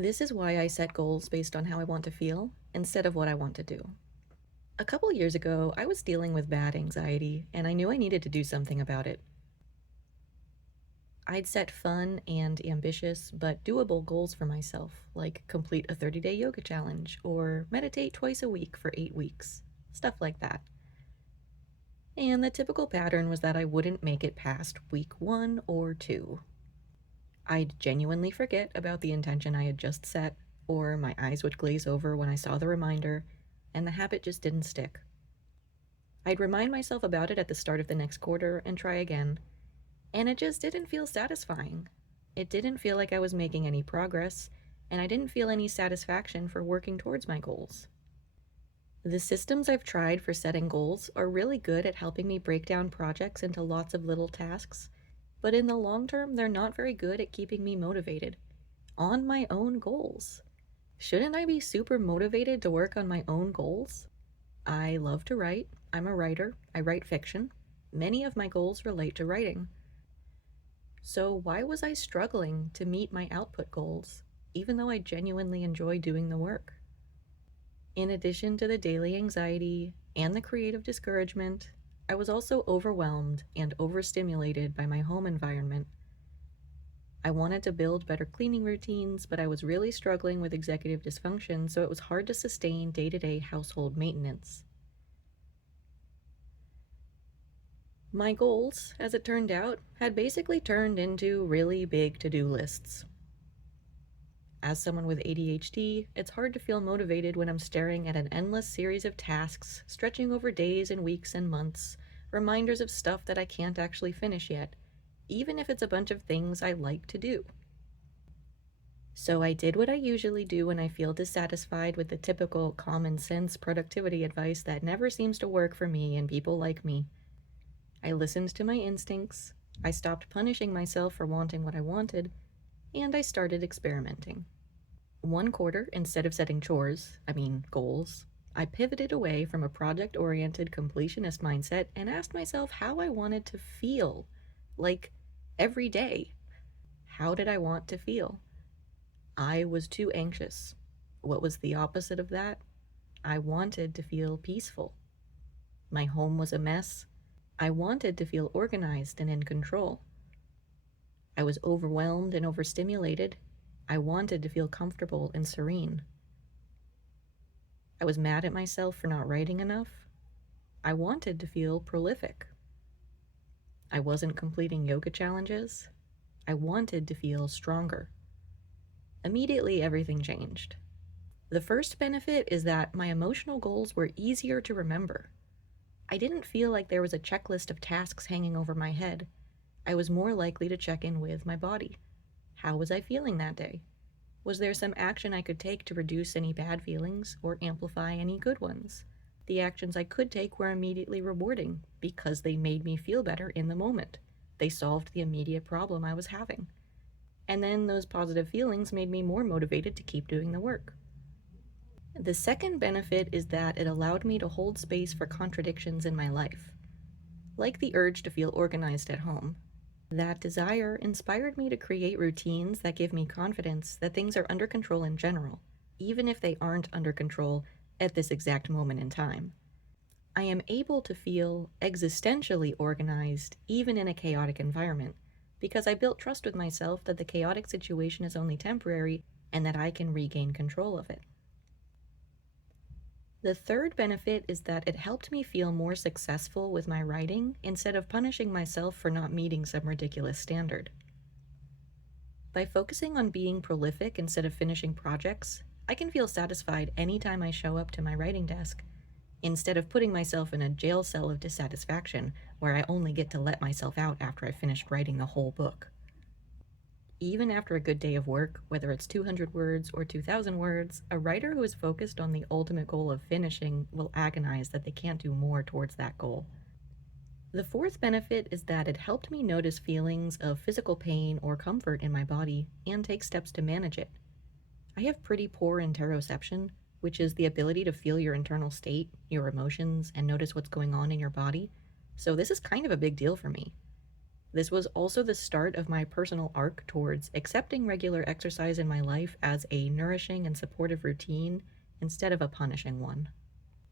This is why I set goals based on how I want to feel instead of what I want to do. A couple years ago, I was dealing with bad anxiety, and I knew I needed to do something about it. I'd set fun and ambitious but doable goals for myself, like complete a 30-day yoga challenge or meditate twice a week for 8 weeks, stuff like that. And the typical pattern was that I wouldn't make it past week 1 or 2. I'd genuinely forget about the intention I had just set, or my eyes would glaze over when I saw the reminder, and the habit just didn't stick. I'd remind myself about it at the start of the next quarter and try again, and it just didn't feel satisfying. It didn't feel like I was making any progress, and I didn't feel any satisfaction for working towards my goals. The systems I've tried for setting goals are really good at helping me break down projects into lots of little tasks, but in the long term, they're not very good at keeping me motivated on my own goals. Shouldn't I be super motivated to work on my own goals? I love to write. I'm a writer. I write fiction. Many of my goals relate to writing. So why was I struggling to meet my output goals, even though I genuinely enjoy doing the work? In addition to the daily anxiety and the creative discouragement, I was also overwhelmed and overstimulated by my home environment. I wanted to build better cleaning routines, but I was really struggling with executive dysfunction, so it was hard to sustain day-to-day household maintenance. My goals, as it turned out, had basically turned into really big to-do lists. As someone with ADHD, it's hard to feel motivated when I'm staring at an endless series of tasks, stretching over days and weeks and months, reminders of stuff that I can't actually finish yet, even if it's a bunch of things I like to do. So I did what I usually do when I feel dissatisfied with the typical common sense productivity advice that never seems to work for me and people like me. I listened to my instincts, I stopped punishing myself for wanting what I wanted, and I started experimenting. One quarter, instead of setting goals, I pivoted away from a project-oriented completionist mindset and asked myself how I wanted to feel, like every day. How did I want to feel? I was too anxious. What was the opposite of that? I wanted to feel peaceful. My home was a mess. I wanted to feel organized and in control. I was overwhelmed and overstimulated. I wanted to feel comfortable and serene. I was mad at myself for not writing enough. I wanted to feel prolific. I wasn't completing yoga challenges. I wanted to feel stronger. Immediately, everything changed. The first benefit is that my emotional goals were easier to remember. I didn't feel like there was a checklist of tasks hanging over my head. I was more likely to check in with my body. How was I feeling that day? Was there some action I could take to reduce any bad feelings or amplify any good ones? The actions I could take were immediately rewarding because they made me feel better in the moment. They solved the immediate problem I was having. And then those positive feelings made me more motivated to keep doing the work. The second benefit is that it allowed me to hold space for contradictions in my life. Like the urge to feel organized at home, that desire inspired me to create routines that give me confidence that things are under control in general, even if they aren't under control at this exact moment in time. I am able to feel existentially organized even in a chaotic environment, because I built trust with myself that the chaotic situation is only temporary and that I can regain control of it. The third benefit is that it helped me feel more successful with my writing instead of punishing myself for not meeting some ridiculous standard. By focusing on being prolific instead of finishing projects, I can feel satisfied anytime I show up to my writing desk, instead of putting myself in a jail cell of dissatisfaction where I only get to let myself out after I've finished writing the whole book. Even after a good day of work, whether it's 200 words or 2,000 words, a writer who is focused on the ultimate goal of finishing will agonize that they can't do more towards that goal. The fourth benefit is that it helped me notice feelings of physical pain or comfort in my body and take steps to manage it. I have pretty poor interoception, which is the ability to feel your internal state, your emotions, and notice what's going on in your body, so this is kind of a big deal for me. This was also the start of my personal arc towards accepting regular exercise in my life as a nourishing and supportive routine instead of a punishing one.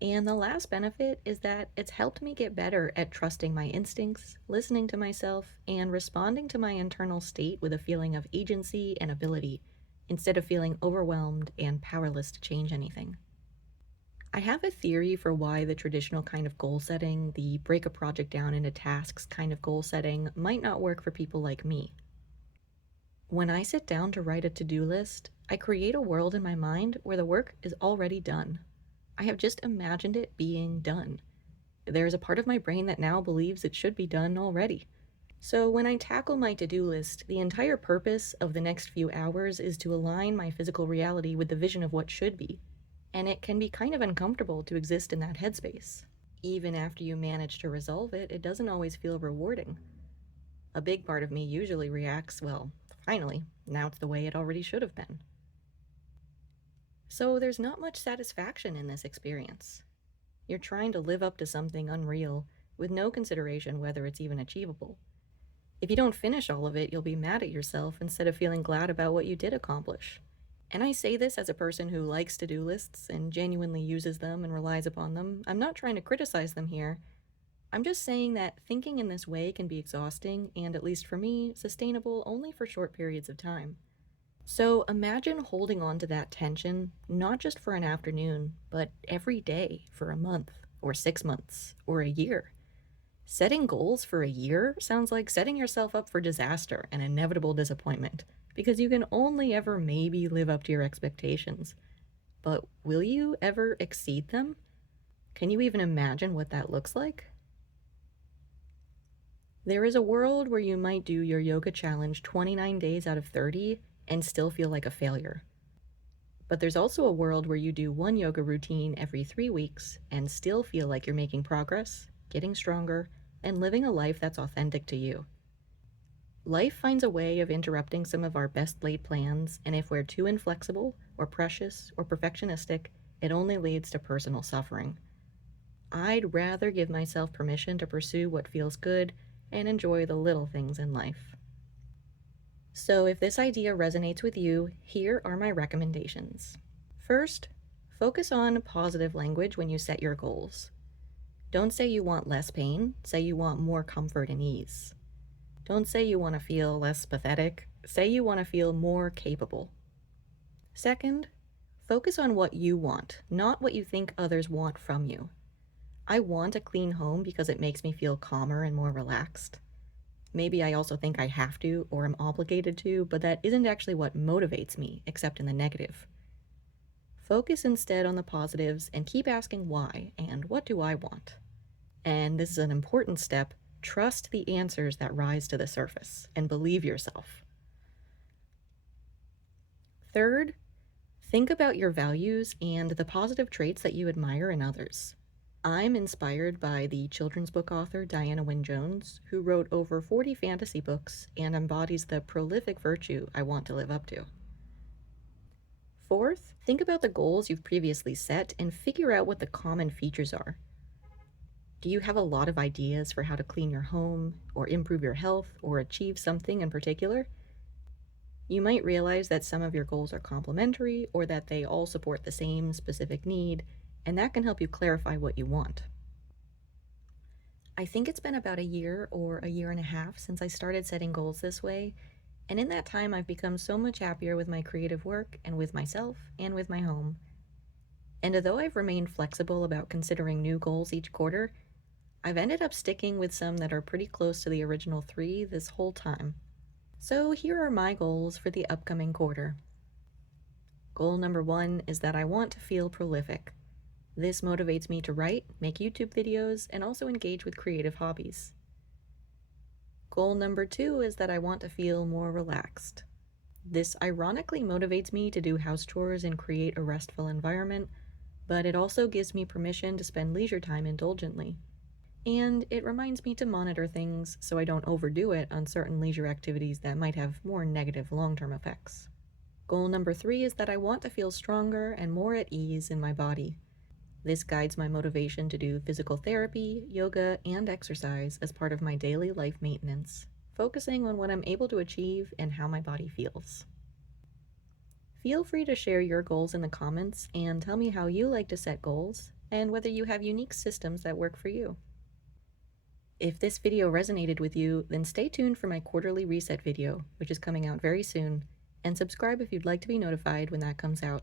And the last benefit is that it's helped me get better at trusting my instincts, listening to myself, and responding to my internal state with a feeling of agency and ability, instead of feeling overwhelmed and powerless to change anything. I have a theory for why the traditional kind of goal setting, the break a project down into tasks kind of goal setting, might not work for people like me. When I sit down to write a to-do list, I create a world in my mind where the work is already done. I have just imagined it being done. There's a part of my brain that now believes it should be done already. So when I tackle my to-do list, the entire purpose of the next few hours is to align my physical reality with the vision of what should be. And it can be kind of uncomfortable to exist in that headspace. Even after you manage to resolve it, it doesn't always feel rewarding. A big part of me usually reacts, well, finally, now it's the way it already should have been. So there's not much satisfaction in this experience. You're trying to live up to something unreal with no consideration whether it's even achievable. If you don't finish all of it, you'll be mad at yourself instead of feeling glad about what you did accomplish. And I say this as a person who likes to-do lists and genuinely uses them and relies upon them. I'm not trying to criticize them here. I'm just saying that thinking in this way can be exhausting and, at least for me, sustainable only for short periods of time. So imagine holding on to that tension, not just for an afternoon, but every day for a month, or 6 months, or a year. Setting goals for a year sounds like setting yourself up for disaster and inevitable disappointment, because you can only ever maybe live up to your expectations. But will you ever exceed them? Can you even imagine what that looks like? There is a world where you might do your yoga challenge 29 days out of 30 and still feel like a failure. But there's also a world where you do one yoga routine every 3 weeks and still feel like you're making progress, getting stronger, and living a life that's authentic to you. Life finds a way of interrupting some of our best laid plans, and if we're too inflexible, or precious, or perfectionistic, it only leads to personal suffering. I'd rather give myself permission to pursue what feels good and enjoy the little things in life. So if this idea resonates with you, here are my recommendations. First, focus on positive language when you set your goals. Don't say you want less pain, say you want more comfort and ease. Don't say you want to feel less pathetic, say you want to feel more capable. Second, focus on what you want, not what you think others want from you. I want a clean home because it makes me feel calmer and more relaxed. Maybe I also think I have to or am obligated to, but that isn't actually what motivates me, except in the negative. Focus instead on the positives and keep asking why and what do I want. And this is an important step. Trust the answers that rise to the surface and believe yourself. Third, think about your values and the positive traits that you admire in others. I'm inspired by the children's book author Diana Wynne Jones, who wrote over 40 fantasy books and embodies the prolific virtue I want to live up to. Fourth, think about the goals you've previously set and figure out what the common features are. Do you have a lot of ideas for how to clean your home, or improve your health, or achieve something in particular? You might realize that some of your goals are complementary, or that they all support the same specific need, and that can help you clarify what you want. I think it's been about a year or a year and a half since I started setting goals this way, and in that time I've become so much happier with my creative work and with myself and with my home. And although I've remained flexible about considering new goals each quarter, I've ended up sticking with some that are pretty close to the original 3 this whole time. So here are my goals for the upcoming quarter. Goal number 1 is that I want to feel prolific. This motivates me to write, make YouTube videos, and also engage with creative hobbies. Goal number 2 is that I want to feel more relaxed. This ironically motivates me to do house chores and create a restful environment, but it also gives me permission to spend leisure time indulgently. And it reminds me to monitor things so I don't overdo it on certain leisure activities that might have more negative long-term effects. Goal number 3 is that I want to feel stronger and more at ease in my body. This guides my motivation to do physical therapy, yoga, and exercise as part of my daily life maintenance. focusing on what I'm able to achieve and how my body feels. Feel free to share your goals in the comments and tell me how you like to set goals and whether you have unique systems that work for you. If this video resonated with you, then stay tuned for my quarterly reset video, which is coming out very soon, and subscribe if you'd like to be notified when that comes out.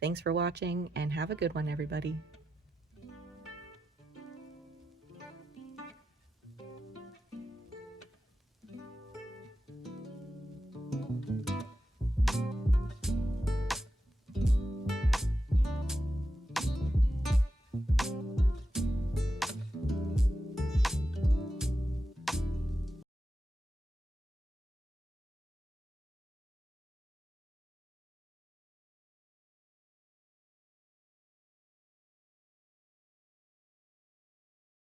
Thanks for watching, and have a good one, everybody.